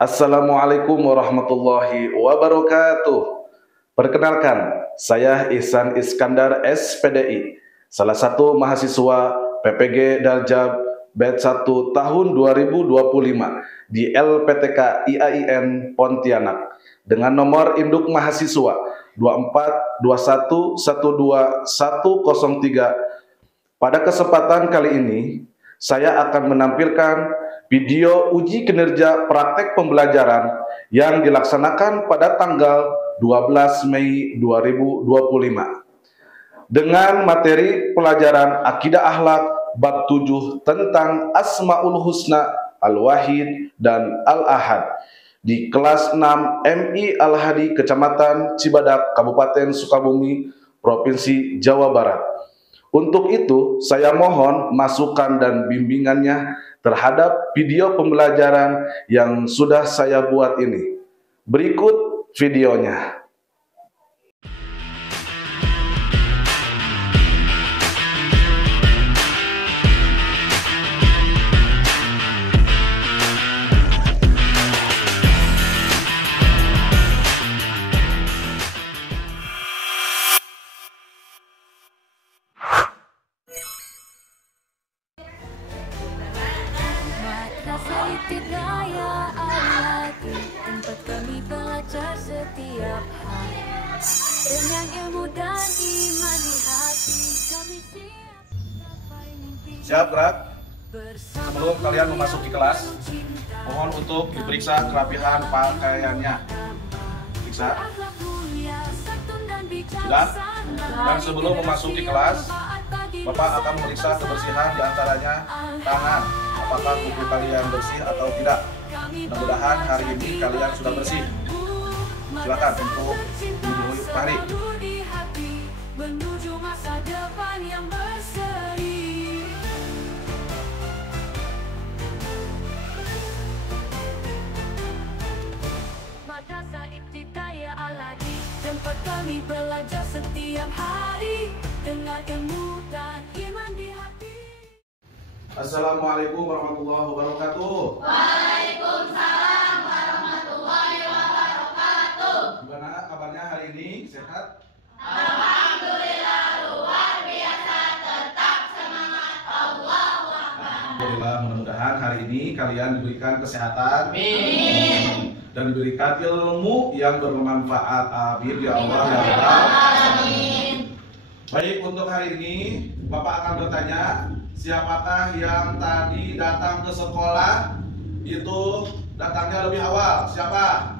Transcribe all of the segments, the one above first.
Assalamualaikum warahmatullahi wabarakatuh. Perkenalkan, saya Ihsan Iskandar SPDI, salah satu mahasiswa PPG Daljab Batch 1 tahun 2025 di LPTK IAIN Pontianak dengan nomor induk mahasiswa 2421121103. Pada kesempatan kali ini, saya akan menampilkan video uji kinerja praktek pembelajaran yang dilaksanakan pada tanggal 12 Mei 2025 dengan materi pelajaran Akidah Akhlak bab 7 tentang Asmaul Husna, Al-Wahid, dan Al-Ahad di kelas 6 MI Al-Hadi Kecamatan Cibadak, Kabupaten Sukabumi, Provinsi Jawa Barat. Untuk itu, saya mohon masukan dan bimbingannya terhadap video pembelajaran yang sudah saya buat ini. Berikut videonya. Tempat kami belajar setiap hari dengan ilmu dan iman di hati kami siap mencapai mimpi. Siap, gerak. Sebelum kalian memasuki kelas, mohon untuk diperiksa kerapihan pakaiannya. Periksa. Sudah? Dan sebelum memasuki kelas, Bapak akan memeriksa kebersihan diantaranya tangan. Apakah kuku kalian bersih atau tidak? Mudah-mudahan hari ini kalian sudah bersih. Silakan untuk duduk Fahri. Menuju masa depan yang berseri. Madrasah Ibtidaiyah Al-Hadi, tempat kami belajar setiap hari dengan ilmu dan iman di hati. Assalamualaikum warahmatullahi wabarakatuh. Waalaikumsalam warahmatullahi wabarakatuh. Gimana kabarnya hari ini? Sehat? Alhamdulillah luar biasa, tetap semangat. Allahu Akbar. Alhamdulillah, mudah-mudahan hari ini kalian diberikan kesehatan. Amin. Dan diberikan ilmu yang bermanfaat. Amin ya Allah ya Rabbal. Amin. Baik, untuk hari ini Bapak akan bertanya, siapakah yang tadi datang ke sekolah itu datangnya lebih awal? Siapa?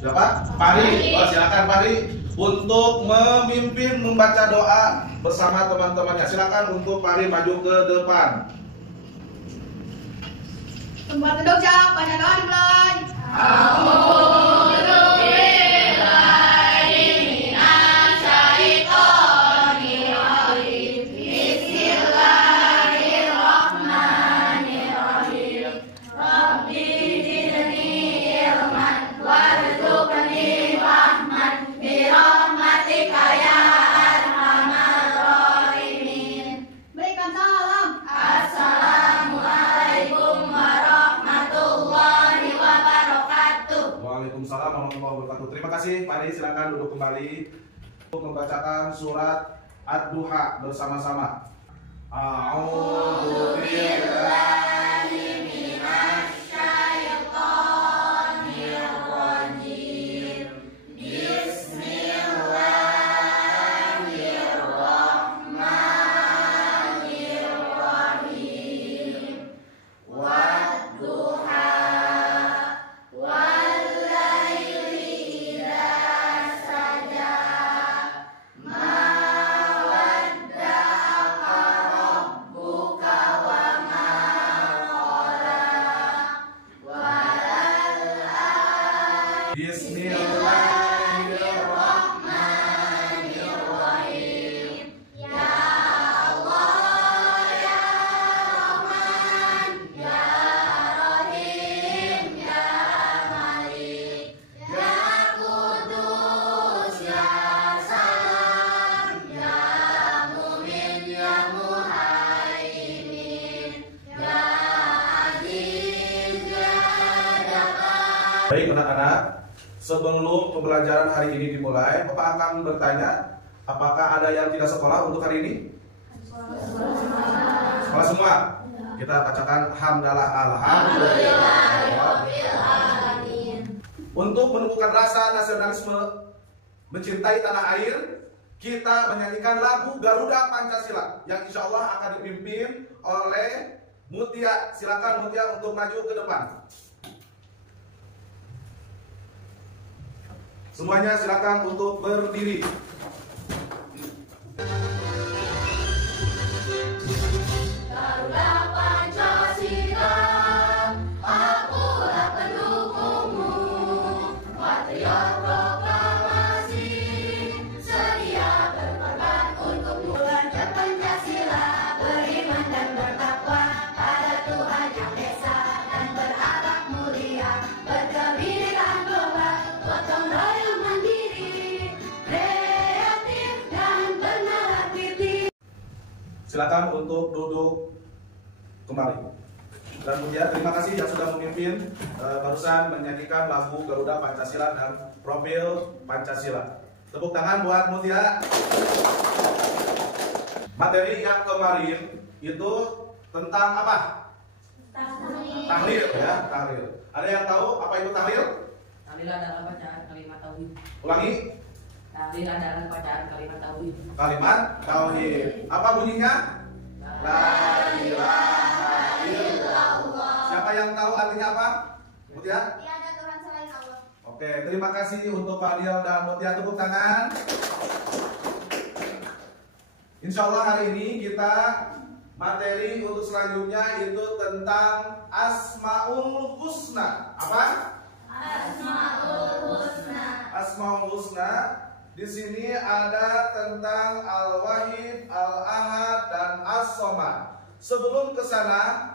Siapa? Fahri. Oh, silakan Fahri untuk memimpin membaca doa bersama teman-temannya. Silakan untuk Fahri maju ke depan. Tempat duduk siap, baca doa dimulai. Waalaikumsalam warahmatullahi wabarakatuh. Terima kasih. Mari silakan duduk kembali untuk membacakan surat Ad-Duha bersama-sama. A'udzu billahi minasy syaithanir rajim. Bismillahirrahmanirrahim. Wad-duha Baik anak-anak, sebelum pembelajaran hari ini dimulai, Bapak akan bertanya, apakah ada yang tidak sekolah untuk hari ini? Sekolah semua. Kita bacakan hamdalah alhamdulillah. Untuk menumbuhkan rasa nasionalisme, mencintai tanah air, kita menyanyikan lagu Garuda Pancasila yang insya Allah akan dipimpin oleh Mutia. Silakan Mutia untuk maju ke depan. Semuanya silakan untuk berdiri. Garuda Pancasila, akulah pendukungmu. Patriot proklamasi, sedia berkorban untukmu. Belajar Pancasila, beriman dan bertakwa pada Tuhan Yang Esa dan berakhlak mulia, berkebinekaan global, gotong royong mandiri, kreatif dan bernalar. Silakan untuk duduk kembali. Dan Mutia, terima kasih yang sudah memimpin barusan menyanyikan lagu Garuda Pancasila dan Profil Pancasila. Tepuk tangan buat Mutia. Materi yang kemarin itu tentang apa? Tahlil ya, tahlil. Ada yang tahu apa itu tahlil? Tahlil adalah bacaan kalimat tauhid. Ulangi. Tahlil adalah bacaan kalimat tauhid. Kalimat tauhid. Apa bunyinya? La ilaha illallah. Siapa yang tahu artinya apa? Mutia? Tiada Tuhan selain Allah. Oke, terima kasih untuk Fadil dan Mutia, tepuk tangan. Insya Allah hari ini kita materi untuk selanjutnya itu tentang Asmaul Husna. Apa? Asmaul Husna. Asmaul Husna. Di sini ada tentang Al-Wahid, Al-Ahad, dan As-Somad. Sebelum ke sana,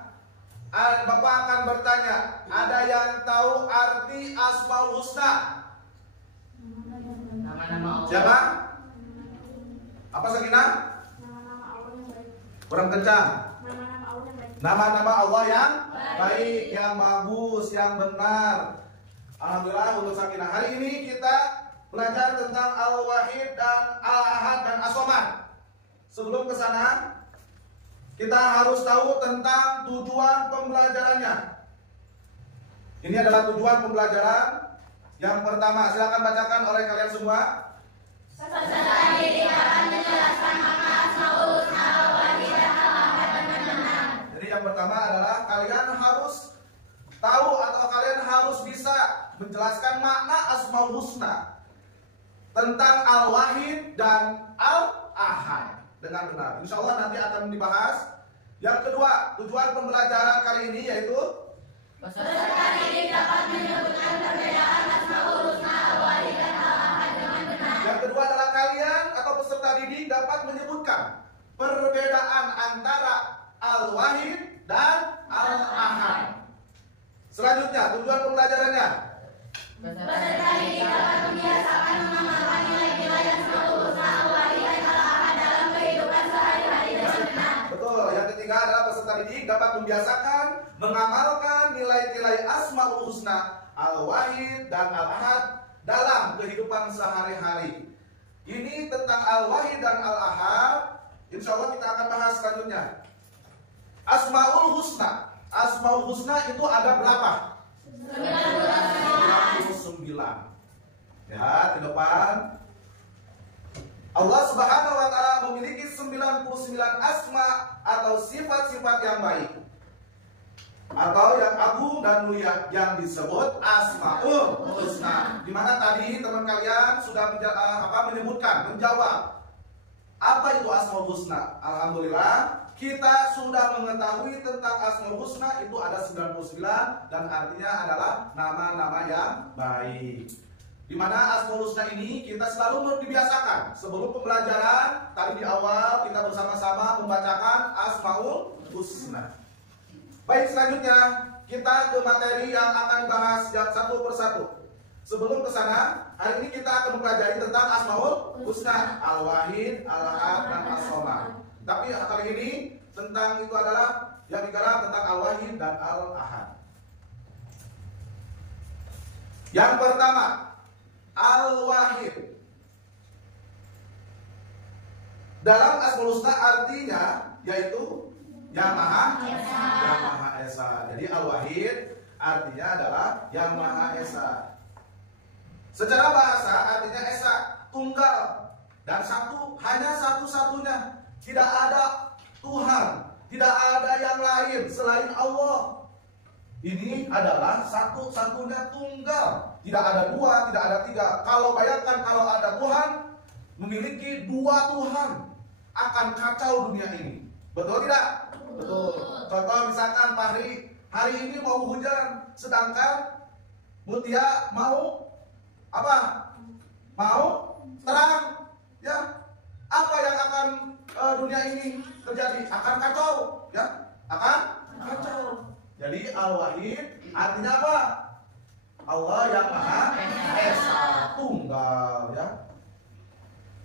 Bapak akan bertanya, ada yang tahu arti Asmaul Husna? Nama-nama Allah. Siapa? Apa Sakinah? Nama-nama Allah yang baik. Kurang kencang. Nama-nama Allah yang baik. Nama-nama Allah yang baik, yang bagus, yang benar. Alhamdulillah untuk Sakinah. Hari ini kita belajar tentang Al-Wahid dan Al-Ahad dan As-Somad. Sebelum ke sana, kita harus tahu tentang tujuan pembelajarannya. Ini adalah tujuan pembelajaran. Yang pertama, silakan bacakan oleh kalian semua. Peserta didik akan menjelaskan makna Asmaul Husna, Al-Wahid, dan Al-Ahad dengan benar. Jadi yang pertama adalah kalian harus tahu atau kalian harus bisa menjelaskan makna Asmaul Husna tentang Al-Wahid dan Al-Ahad dengan benar. Insya Allah nanti akan dibahas. Yang kedua, tujuan pembelajaran kali ini yaitu Peserta didik dapat menyebutkan perbedaan Asmaul Husna, Al-Wahid, dan Al-Ahad dengan benar. yang kedua adalah kalian atau peserta didik dapat menyebutkan perbedaan antara Al-Wahid dan Al-Ahad. Selanjutnya, tujuan pembelajarannya Peserta didik dapat membiasakan mengamalkan nilai-nilai Asmaul Husna, Al-Wahid, dan Al-Ahad dalam kehidupan sehari-hari dengan benar. betul. Yang ketiga adalah peserta didik dapat membiasakan mengamalkan nilai-nilai Asmaul Husna, Al-Wahid, dan Al-Ahad dalam kehidupan sehari-hari. Ini tentang Al-Wahid dan Al-Ahad. Insya Allah kita akan bahas selanjutnya. Asmaul Husna. Asmaul Husna itu ada berapa? 99. Ya, di depan. Allah Subhanahu wa taala memiliki 99 asma atau sifat-sifat yang baik atau yang agung dan mulia yang disebut Asmaul Husna. Di mana tadi teman kalian sudah menjawab apa itu Asmaul Husna. Alhamdulillah kita sudah mengetahui tentang Asmaul Husna itu ada 99 dan artinya adalah nama-nama yang baik. Di mana Asmaul Husna ini kita selalu dibiasakan sebelum pembelajaran. Tadi di awal kita bersama-sama membacakan Asmaul Husna. Baik, selanjutnya kita ke materi yang akan dibahas yang satu persatu. Sebelum ke sana, hari ini kita akan mempelajari tentang Asmaul Husna, Al-Wahid, Al-Ahad, dan As-Somad. Tapi kali ini tentang itu adalah yang bicara tentang Al-Wahid dan Al-Ahad. Yang pertama, Al-Wahid. Dalam Asmaul Husna artinya yaitu Yang Maha Esa. Jadi Al-Wahid artinya adalah Yang Maha Esa. Secara bahasa artinya Esa, tunggal dan satu, hanya satu-satunya. Tidak ada Tuhan, tidak ada yang lain selain Allah. Ini adalah satu-satunya tunggal. Tidak ada dua, tidak ada tiga. Kalau bayangkan kalau ada Tuhan memiliki dua Tuhan, akan kacau dunia ini. Betul tidak? Betul. Contoh misalkan hari ini mau hujan, sedangkan Mutia mau apa? Mau terang, ya. Apa yang akan dunia ini terjadi? Akan kacau, ya. Akan kacau. Jadi Al-Wahid artinya apa? Allah yang Maha Esa, tunggal, ya.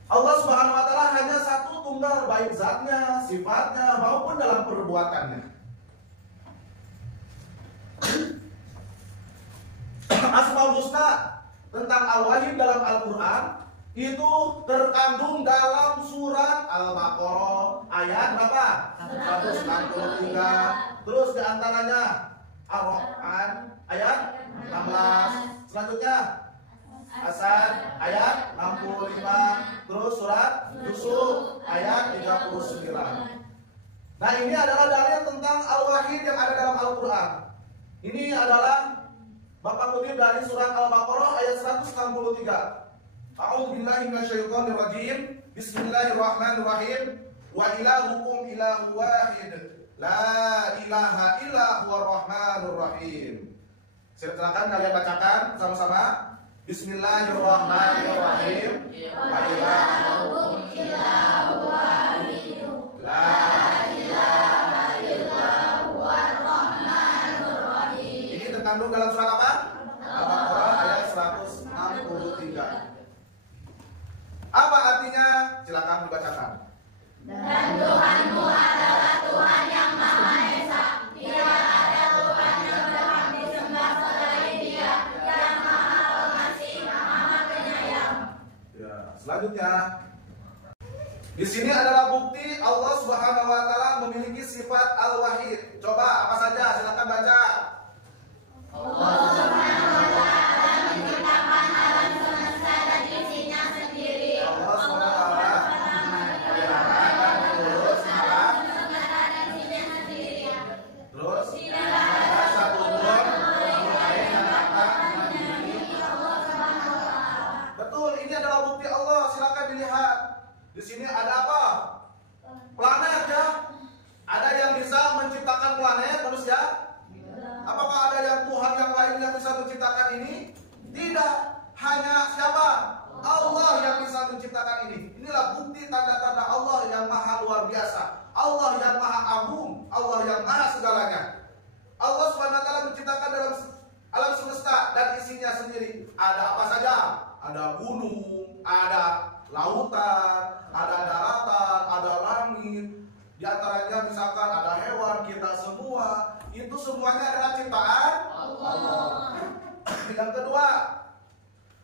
Allah Subhanahu wa Ta'ala hanya satu tunggal, baik zatnya, sifatnya maupun dalam perbuatannya. Asmaul Husna tentang Al-Wahid dalam Al-Quran itu terkandung dalam surat Al-Baqarah ayat berapa? 163. Terus diantaranya Ar-Rahman ayat 16. Selanjutnya Asad ayat 65. Terus surat Yusuf ayat 39. Nah, ini adalah dalil tentang Al-Wahid yang ada dalam Al-Quran. Ini adalah Bapak kutip dari surat Al-Baqarah ayat 163. A'udzu billahi minasyaitonir rajim. Bismillahirrahmanirrahim. Wa ilahukum ilahu wahid. La ilaha illa huwar rahmanur rahim. Silakan kalian bacakan sama-sama. Bismillahirrahmanirrahim. Wa ilahukum ilahu wahid. La ilaha illa huwar rahmanur rahim. Ini terkandung dalam surat apa? Al-Baqarah ayat 163. Apa artinya? Silakan dibacakan. Dan Tuhanmu adalah Tuhan yang Maha Esa. Tidak ada Tuhan yang berhak disembah selain Dia, yang Maha Pengasih, Maha Penyayang. Ya, selanjutnya di sini adalah bukti Allah Subhanahu wa Ta'ala memiliki sifat Al-Wahid. Coba apa saja? Silakan baca. Allah Subhanahu wa Ta'ala menciptakan alam semesta dan isinya sendiri. Allah Subhanahu wa Ta'ala memelihara dan mengurus alam Semesta dan isinya sendiri. terus Tidak ada satu pun makhluk lain yang akan Allah Subhanahu wa Ta'ala. betul, ini adalah bukti Allah. Silakan dilihat. Di sini ada apa? Planet, ya. Ada yang bisa menciptakan planet manusia? Apakah ada yang Tuhan yang lain yang bisa menciptakan ini? Tidak. Hanya siapa? Allah yang bisa menciptakan ini. Inilah bukti tanda-tanda Allah yang maha luar biasa. Allah yang maha agung. Allah yang maha segalanya. Allah Subhanahu wa Ta'ala menciptakan dalam alam semesta dan isinya sendiri. Ada apa saja? Ada gunung, ada lautan, ada daratan, ada langit. Di antaranya misalkan ada hewan, kita semua. Itu semuanya adalah ciptaan Allah. Yang kedua,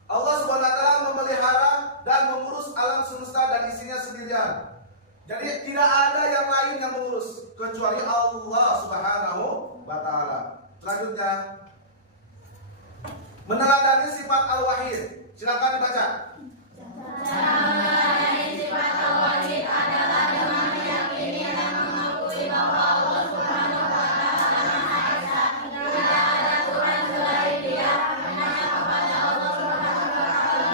Allah Subhanahu wa Ta'ala memelihara dan mengurus alam semesta dan isinya sendirian. Jadi tidak ada yang lain yang mengurus kecuali Allah Subhanahu wa Ta'ala. Selanjutnya, meneladani sifat Al-Wahid. Silakan dibaca. Cara meneladani sifat Al-Wahid adalah dengan meyakini dan mengakui bahwa Allah Subhanahu wa Ta'ala Maha Esa. Tidak ada Tuhan selain Dia. Hanya kepada Allah Subhanahu wa Ta'ala.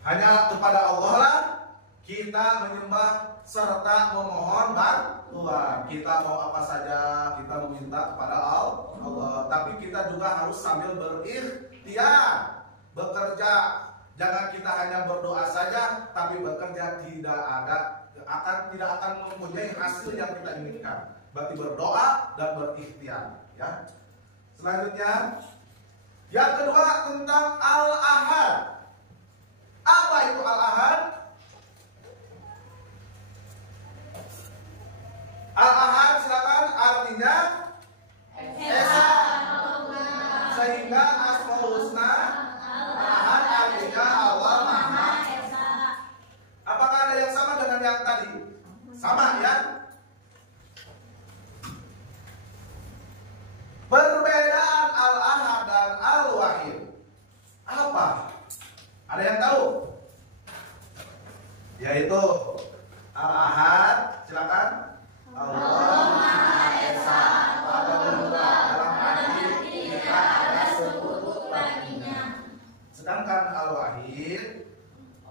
Hanya kepada Allah lah kita menyembah serta memohon bantuan. Kita mau apa saja, kita meminta kepada Allah. Tapi kita juga harus sambil berikhtiar, bekerja. Jangan kita hanya berdoa saja, tapi bekerja tidak akan mempunyai hasil yang kita inginkan. Berarti berdoa dan berikhtiar. Ya. Selanjutnya, yang kedua tentang Al-Ahad. Apa itu Al-Ahad? Al-Ahad silakan artinya Asmaul Husna? Al-Ahad artinya Allah Maha Esa. Apakah ada yang sama dengan yang tadi? Sama ya? Perbedaan Al-Ahad dan Al-Wahid apa? Ada yang tahu? Yaitu Al-Ahad, silakan. Allah Maha Esa. Ada dua dalam hadis tidak ada sekutu baginya. Sedangkan Al-Wahid,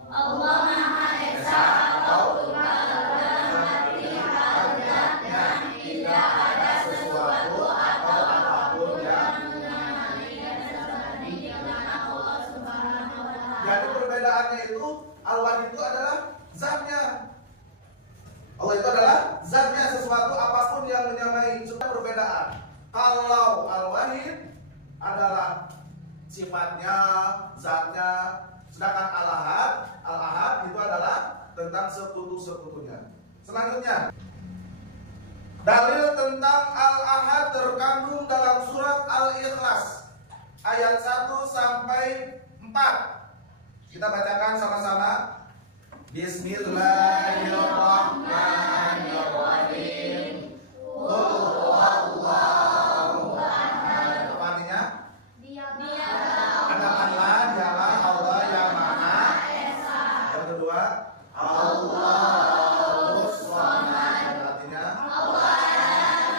Allah Maha Esa atau Tunggal dalam arti hal-hal yang tidak ada sesuatu atau apapun yang mengenai dan sebanding dengan Allah Subhanahu wa Ta'ala. jadi perbedaannya itu Al-Wahid itu adalah zatnya. Allah itu adalah zatnya, sesuatu apapun yang menyamai. Sudah perbedaan. Kalau Al-Wahid adalah sifatnya, zatnya. Sedangkan Al-Ahad itu adalah tentang sekutu-sekutunya. Selanjutnya, dalil tentang Al-Ahad terkandung dalam surat Al-Ikhlas ayat 1 sampai 4. Kita bacakan sama-sama. Bismillahirrahmanirrahim. Qul huwallahu ahad. Apa artinya? Katakanlah dialah Allah yang Maha Esa. Yang kedua, Allahus Shomad. Artinya Allah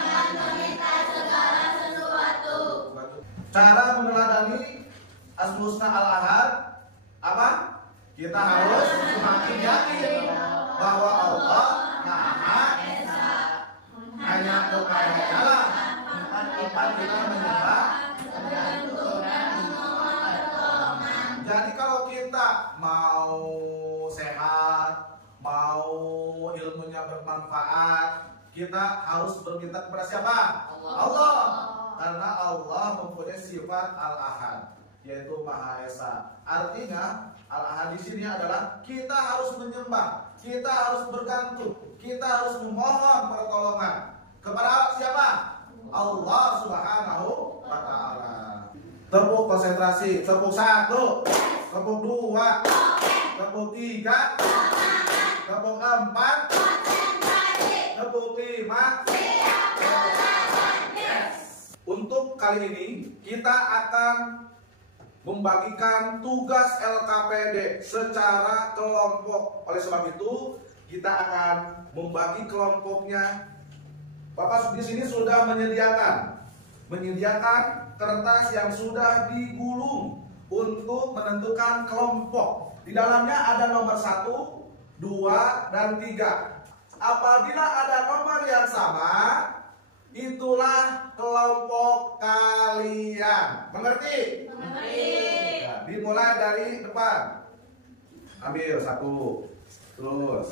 yang meminta segala sesuatu. cara meneladani Asmaul Husna Al-Ahad apa? Kita harus semakin yakin bahwa Allah Maha Esa. Hanya kepada-Nya lah tempat kita menyembah. Jadi kalau kita mau sehat, mau ilmunya bermanfaat, kita harus berminta kepada siapa? Allah. Karena Allah mempunyai sifat Al-Ahad, yaitu Maha Esa. Artinya Al-Ahad di sini adalah kita harus menyembah, kita harus bergantung, kita harus memohon pertolongan kepada siapa? Allah Subhanahu wa Ta'ala. Tepuk konsentrasi. Tepuk 1, tepuk 2, tepuk 3, tepuk 4, tepuk 5. Untuk kali ini kita akan membagikan tugas LKPD secara kelompok. Oleh sebab itu kita akan membagi kelompoknya. Bapak di sini sudah menyediakan kertas yang sudah digulung untuk menentukan kelompok. Di dalamnya ada nomor 1, 2, dan 3. Apabila ada nomor yang sama, itulah kelompok kalian. Mengerti? Ya, dimulai dari depan. Ambil 1, terus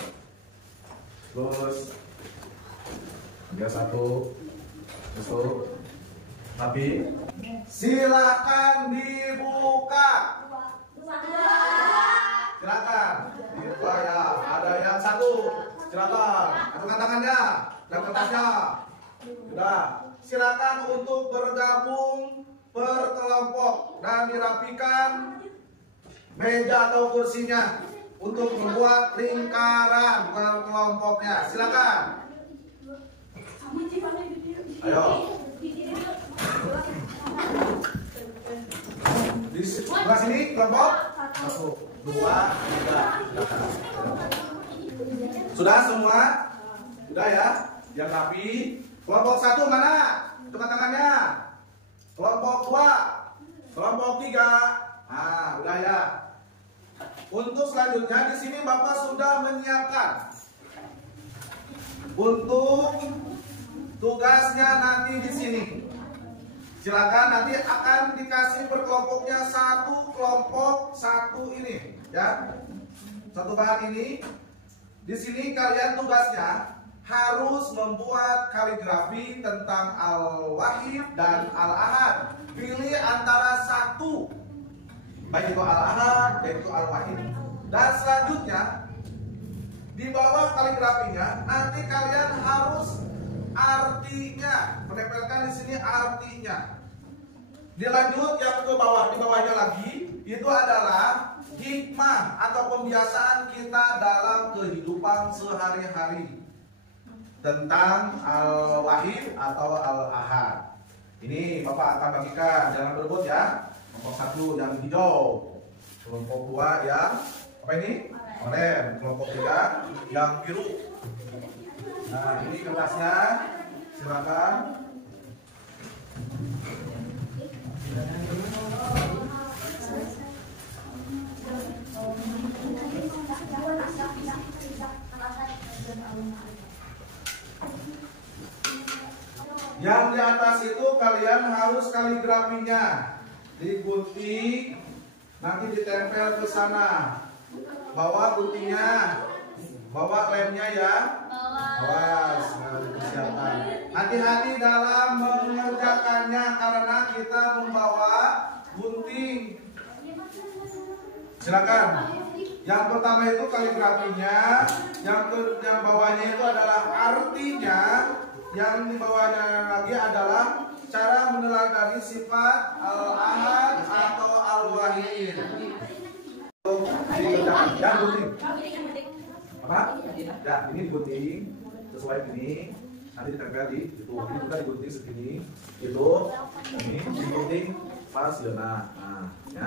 ambil 1, terus. Tapi silakan dibuka. Silakan. Dibuka ya. Ada yang 1. Silakan. Angkat tangannya dan kertasnya. Sudah. Silakan untuk bergabung berkelompok dan dirapikan meja atau kursinya untuk membuat lingkaran berkelompoknya. Silakan. Ayo. Di sebelah sini kelompok 1, 2, 3. Sudah semua? Sudah ya? Yang rapi. Kelompok 1 mana? Tengah tangannya. Kelompok 2, kelompok 3. Nah, udah ya. Untuk selanjutnya di sini Bapak sudah menyiapkan untuk tugasnya nanti di sini. Silakan, nanti akan dikasih berkelompoknya 1 kelompok 1 ini, ya. 1 bahan ini. Di sini kalian tugasnya harus membuat kaligrafi tentang Al-Wahid dan Al-Ahad. Pilih antara 1, baik itu Al-Ahad, baik itu Al-Wahid. Dan selanjutnya di bawah kaligrafinya nanti kalian harus artinya, menempelkan di sini artinya. Dilanjut yang ke bawah, di bawahnya lagi itu adalah hikmah atau pembiasaan kita dalam kehidupan sehari-hari tentang al-wahid atau al-ahad. Ini Bapak akan bagikan, jangan berebut ya. Kelompok 1 yang hijau, kelompok 2 yang apa ini? Oranye, kelompok 3 yang biru. Nah, ini kertasnya, silakan. Yang di atas itu kalian harus kaligrafinya digunting, nanti ditempel ke sana. Bawa guntingnya, bawa lemnya ya. Awas, persiapan. Hati-hati dalam mengerjakannya karena kita membawa gunting. Silakan. Yang pertama itu kaligrafinya, yang bawahnya itu adalah artinya, yang di bawahnya lagi adalah cara meneladani sifat al-ahad atau al-wahid. Yang gunting. Apa? Ya, ini digunting sesuai ini. Nanti ditempel di itu. Ini juga digunting segini. Itu ini digunting pas ya. Nah, ya.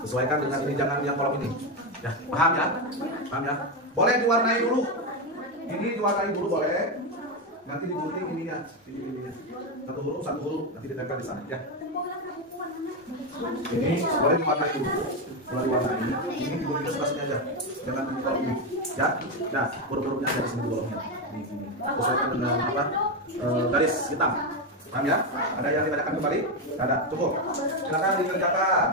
Sesuaikan dengan ini, jangan yang kolom ini. Ya, paham ya? Paham ya? Boleh diwarnai dulu. Ini diwarnai dulu boleh. Nanti digunting ininya, ini. Satu huruf, nanti ditempel di sana ya. Ini boleh diwarnai dulu. Boleh diwarnai. Ini digunting ke sebelah sini aja. Jangan di kolom ini. Ya, nah, huruf-hurufnya ada di sini kolomnya. Ini. Sesuaikan dengan apa? Garis hitam. Paham ya? Ada yang ditanyakan kembali? Tidak ada. Cukup. Silakan dikerjakan.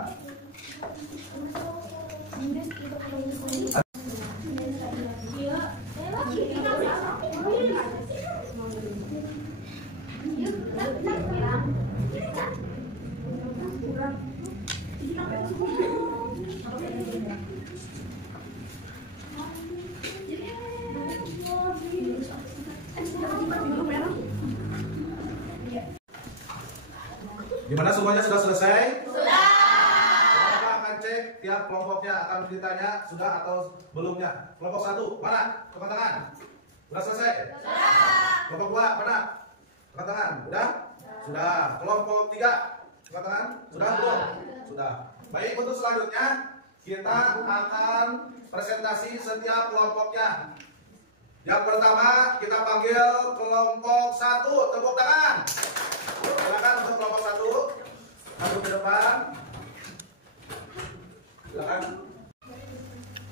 Gimana semuanya sudah selesai? Sudah. Kita akan cek tiap kelompoknya, akan ditanya sudah atau belumnya. Kelompok 1 mana? Angkat tangan. Sudah selesai? Sudah. Kelompok 2 mana? Angkat tangan. Sudah? Sudah. Kelompok 3 angkat tangan. Sudah belum? Sudah. Baik, untuk selanjutnya kita akan presentasi setiap kelompoknya. Yang pertama kita panggil kelompok 1, tepuk tangan. Silakan untuk kelompok 1 masuk ke depan. Silakan.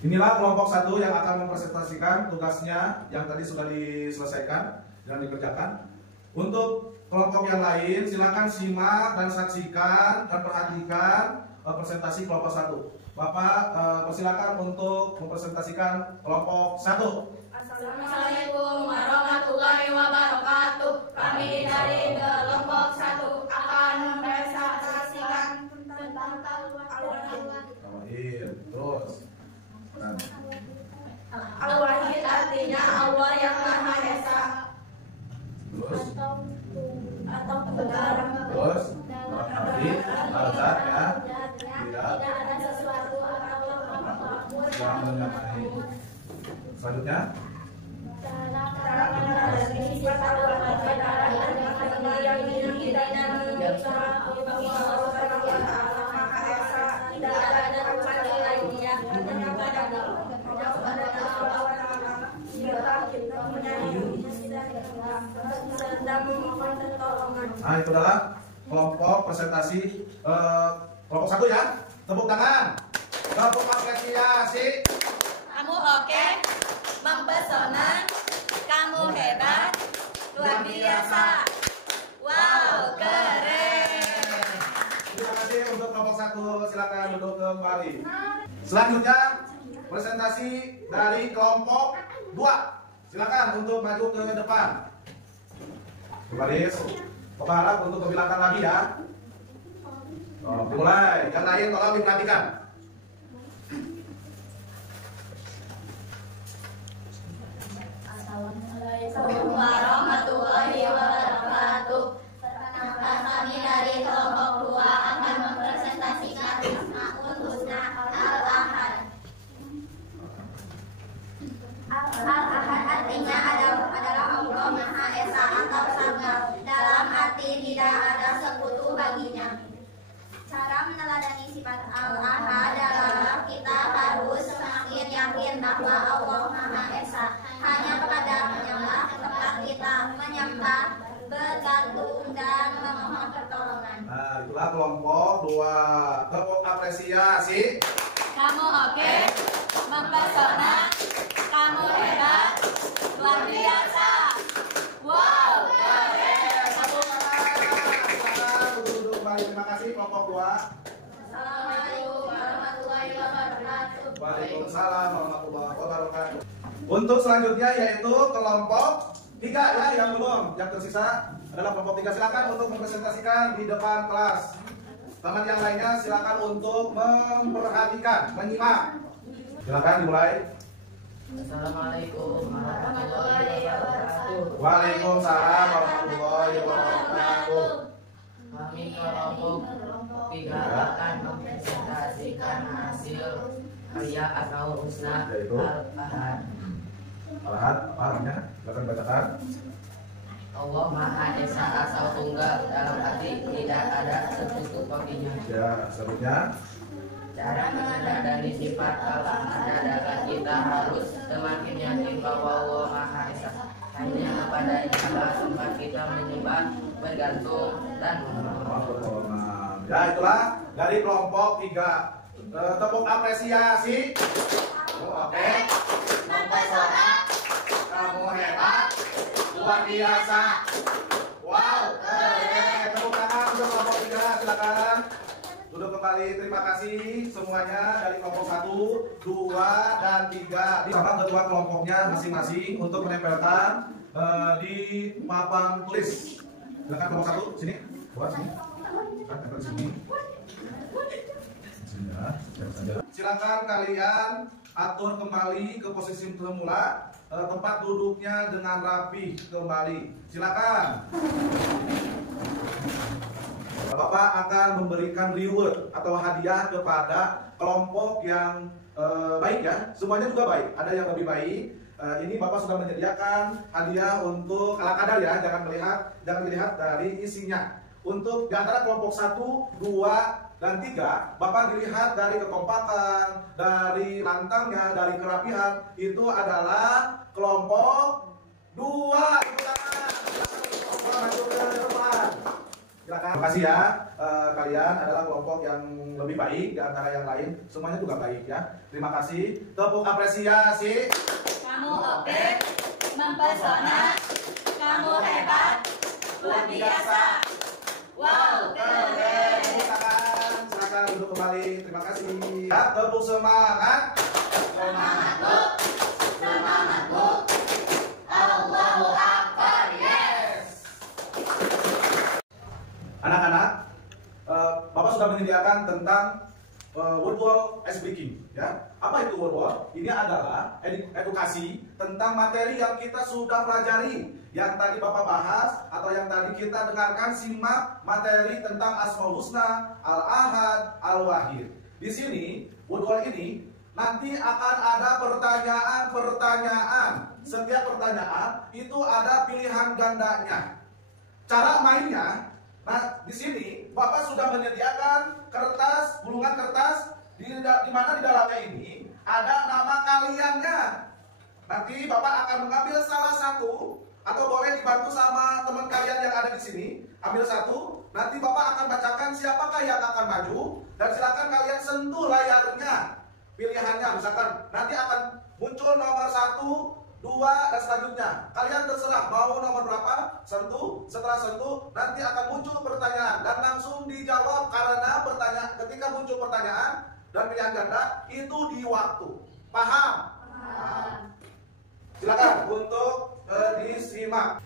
Inilah kelompok 1 yang akan mempresentasikan tugasnya yang tadi sudah diselesaikan dan dikerjakan. Untuk kelompok yang lain silakan simak dan saksikan dan perhatikan presentasi kelompok 1. Bapak persilakan untuk mempresentasikan kelompok 1. Assalamualaikum warahmatullahi wabarakatuh. Kami dari kelompok 1 akan mempresentasikan tentang Al-Wahid. Terus. Al-Wahid artinya Allah yang Maha Esa. Terus. Atau Tunggal. Terus. Arti al-zat ya. Tidak ada sesuatu atau apapun yang menyamai. Selanjutnya. Nah, itu adalah kelompok presentasi kelompok 1 ya. Tepuk tangan. Tepuk apresiasi. Kamu oke, mempesona, kamu hebat, luar biasa. Wow, keren. Terima kasih untuk kelompok 1. Silakan duduk kembali. Selanjutnya presentasi dari kelompok 2. Silakan untuk maju ke depan. Baris. Bapak harap untuk kebilakan lagi ya. Dimulai. Yang lain tolong diperhatikan. Assalamualaikum warahmatullahi wabarakatuh. Perkenalkan kami dari kelompok 2 bahwa Allah Maha Esa. Hanya kepada-Nya lah tempat kita menyembah, bergantung dan memohon pertolongan. Nah, itulah kelompok 2. Tepuk apresiasi. Kamu oke, mempesona, kamu hebat, luar biasa. Wow, keren. Tepuk tangan. Duduk kembali. Terima kasih kelompok 2. Assalamualaikum warahmatullahi wabarakatuh. Waalaikumsalam warahmatullahi wabarakatuh. Untuk selanjutnya yaitu kelompok 3 ya, yang belum, yang tersisa adalah kelompok 3. Silakan untuk mempresentasikan di depan kelas. Teman yang lainnya silakan untuk memperhatikan, menyimak. Silakan dimulai. Assalamualaikum warahmatullahi wabarakatuh. Waalaikumsalam warahmatullahi wabarakatuh. Kami kelompok 3 akan mempresentasikan hasil karya atau Husna Yaitu? Al-Ahad. Al-Ahad, apa artinya? Silakan bacakan. Allah Maha Esa asal tunggal, dalam arti tidak ada sekutu baginya. Ya, selanjutnya. Cara menyadari sifat Allah adalah kita harus semakin yakin bahwa Allah Maha Esa. Hanya kepada-Nya lah tempat kita menyembah, bergantung dan memohon pertolongan. Ya, itulah dari kelompok 3. Tepuk apresiasi. Oke. Mempesona, Kamu hebat, luar biasa. Wow, keren. Tepuk tangan untuk kelompok 3, silakan. Duduk kembali, terima kasih semuanya dari kelompok 1, 2, dan 3. Sama ketua kelompoknya masing-masing untuk menempelkan di papan tulis. Silakan kelompok 1, sini. Buat sini. Kan tempel sini. Sini ya, saja. Silakan kalian atur kembali ke posisi semula, tempat duduknya dengan rapi kembali. Silakan. Bapak akan memberikan reward atau hadiah kepada kelompok yang baik ya. Semuanya juga baik. Ada yang lebih baik. Ini Bapak sudah menyediakan hadiah untuk ala kadar ya. Jangan dilihat dari isinya. Untuk di antara kelompok 1, 2, dan 3, Bapak dilihat dari kekompakan, dari lantangnya, dari kerapihan. Itu adalah kelompok 2. Silakan. Terima kasih ya. Kalian adalah kelompok yang lebih baik di antara yang lain. Semuanya juga baik ya. Terima kasih. Tepuk apresiasi. kamu oke, mempesona, kamu hebat, luar biasa. Wow, keren. Silakan duduk kembali. Terima kasih. Ya, tepuk semangat. Semangatku, semangatku. Allahu Akbar, yes. Anak-anak, Bapak sudah menyediakan tentang word wall ice breaking, ya. Apa itu word wall? Ini adalah edukasi tentang materi yang kita sudah pelajari. Yang tadi Bapak bahas atau yang tadi kita dengarkan, simak materi tentang Asmaul Husna, Al-Ahad, Al-Wahid. Di sini word wall ini nanti akan ada pertanyaan-pertanyaan. Setiap pertanyaan itu ada pilihan gandanya. Cara mainnya, nah, di sini Bapak sudah menyediakan kertas, gulungan kertas di mana di dalamnya ini ada nama kaliannya. Nanti Bapak akan mengambil salah satu atau boleh dibantu sama teman kalian yang ada di sini. Ambil satu, nanti Bapak akan bacakan siapakah yang akan maju dan silakan kalian sentuh layarnya. Pilihannya misalkan nanti akan muncul nomor 1, 2, dan selanjutnya. Kalian terserah mau nomor berapa, sentuh. Setelah sentuh nanti akan muncul pertanyaan dan langsung dijawab, karena ketika muncul pertanyaan dan pilihan ganda itu di waktu. Paham? Silakan untuk disimak.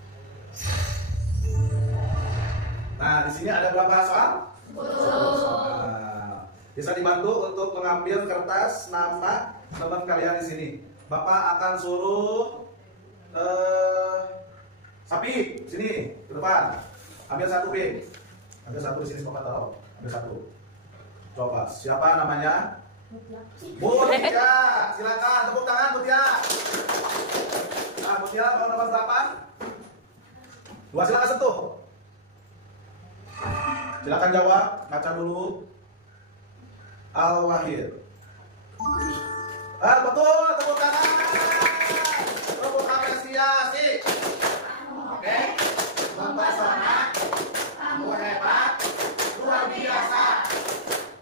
Nah, di sini ada berapa soal? 10. Bisa dibantu untuk mengambil kertas nama teman kalian di sini. Bapak akan suruh Sapi sini ke depan. Ambil satu pin. Ambil satu di sini, Bapak tahu. Ambil satu. Coba siapa namanya? Mutia. Silakan tepuk tangan Mutia. Nah, Mutia mau nomor berapa? 2, silakan sentuh. Silakan jawab. Baca dulu. Al-Wahid. Betul, tepuk tangan. Tepuk apresiasi. Oke, mempesona, kamu hebat, luar biasa.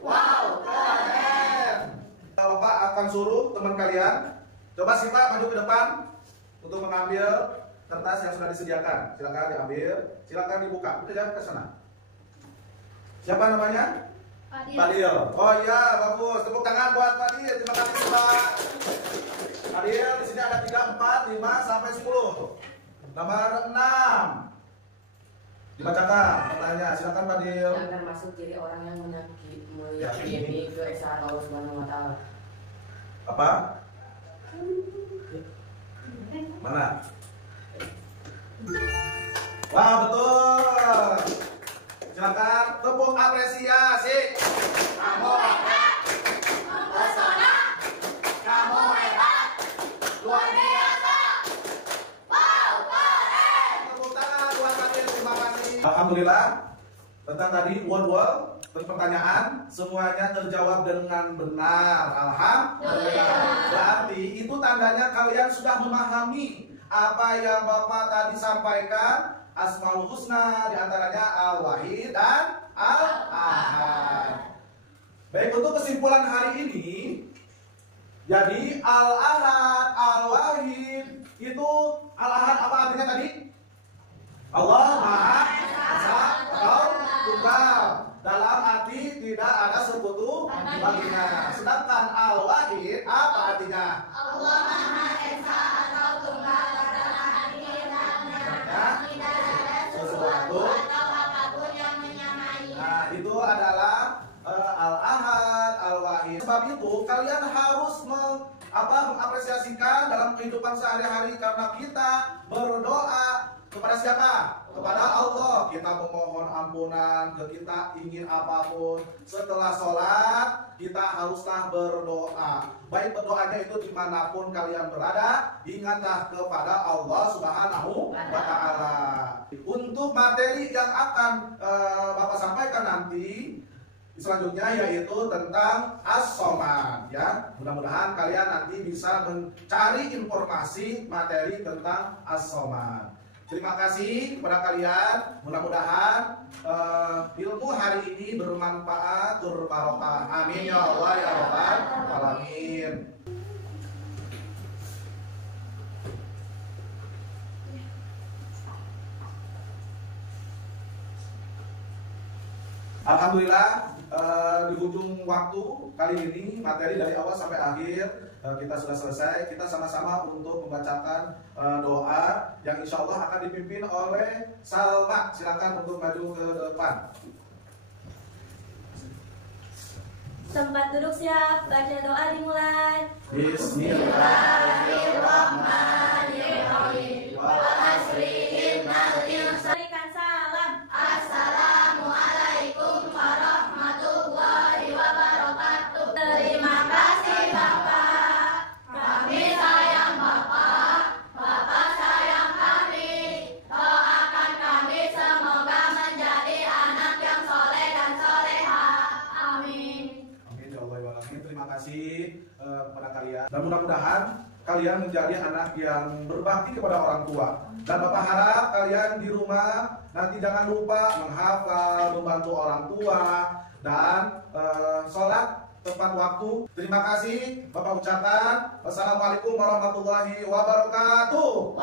Wow, keren. Bapak akan suruh teman kalian, coba Siva maju ke depan untuk mengambil kertas yang sudah disediakan. Silakan diambil, silakan dibuka. Udah jangan ke sana. Siapa namanya? Fadil. Oh iya, bagus. Tepuk tangan buat Fadil. Terima kasih, Pak. Fadil, di sini ada 3, 4, 5 sampai 10. Nomor 6. Dibacakan pertanyaan. Silakan Fadil. Yang termasuk jadi orang yang meyakini keesaan Allah Subhanahu wa taala. Apa? Mana? Wah, betul. Silakan tepuk apresiasi. Kamu hebat, mempesona, kamu hebat, luar biasa. Wow, keren. Tepuk tangan buat Fadil, terima kasih. Alhamdulillah, tentang tadi word pertanyaan semuanya terjawab dengan benar. Alhamdulillah. Berarti itu tandanya kalian sudah memahami apa yang Bapak tadi sampaikan. Asmaul Husna diantaranya Al-Wahid dan Al-Ahad. Baik, untuk kesimpulan hari ini, jadi Al-Ahad, Al-Wahid itu Al-Ahad apa artinya tadi? Allah Maha Esa atau Tunggal. Dalam arti tidak ada sekutu baginya. Sedangkan Al-Wahid apa artinya? Allah Maha Esa atau Tunggal dalam arti tidak ada sesuatu atau apapun yang menyamai. Nah, itu adalah Al-Ahad, Al-Wahid. Sebab itu kalian harus mengapresiasikan dalam kehidupan sehari-hari karena kita berdoa kepada siapa? Kepada Allah. Kita memohon ampunan, kita ingin apapun. Setelah sholat, kita haruslah berdoa. Baik berdoanya itu dimanapun kalian berada, ingatlah kepada Allah Subhanahu wa Ta'ala. Untuk materi yang akan Bapak sampaikan nanti selanjutnya yaitu tentang as-somad, ya. Mudah-mudahan kalian nanti bisa mencari informasi materi tentang as-somad. Terima kasih kepada kalian. Mudah-mudahan ilmu hari ini bermanfaat, berbarokah. Amin ya Allah ya Rabbal alamin. Alhamdulillah, di ujung waktu kali ini materi dari awal sampai akhir kita sudah selesai. Kita sama-sama untuk membacakan doa yang insya Allah akan dipimpin oleh Salma. Silakan untuk maju ke depan. Tempat duduk siap, baca doa dimulai. Bismillahirrahmanirrahim. Berikan salam. Assalamualaikum warahmatullahi wabarakatuh. Terima kasih Bapak. Kami sayang Bapak. Bapak sayang kami. Doakan kami semoga menjadi anak yang soleh dan soleha. Amin. Amin ya Allah ya Alamin. Terima kasih kepada kalian. Dan mudah-mudahan kalian menjadi anak yang berbakti kepada orang tua. Dan Bapak harap kalian di rumah nanti jangan lupa menghafal, membantu orang tua, dan sholat tepat waktu. Terima kasih Bapak ucapkan. Wassalamualaikum warahmatullahi wabarakatuh.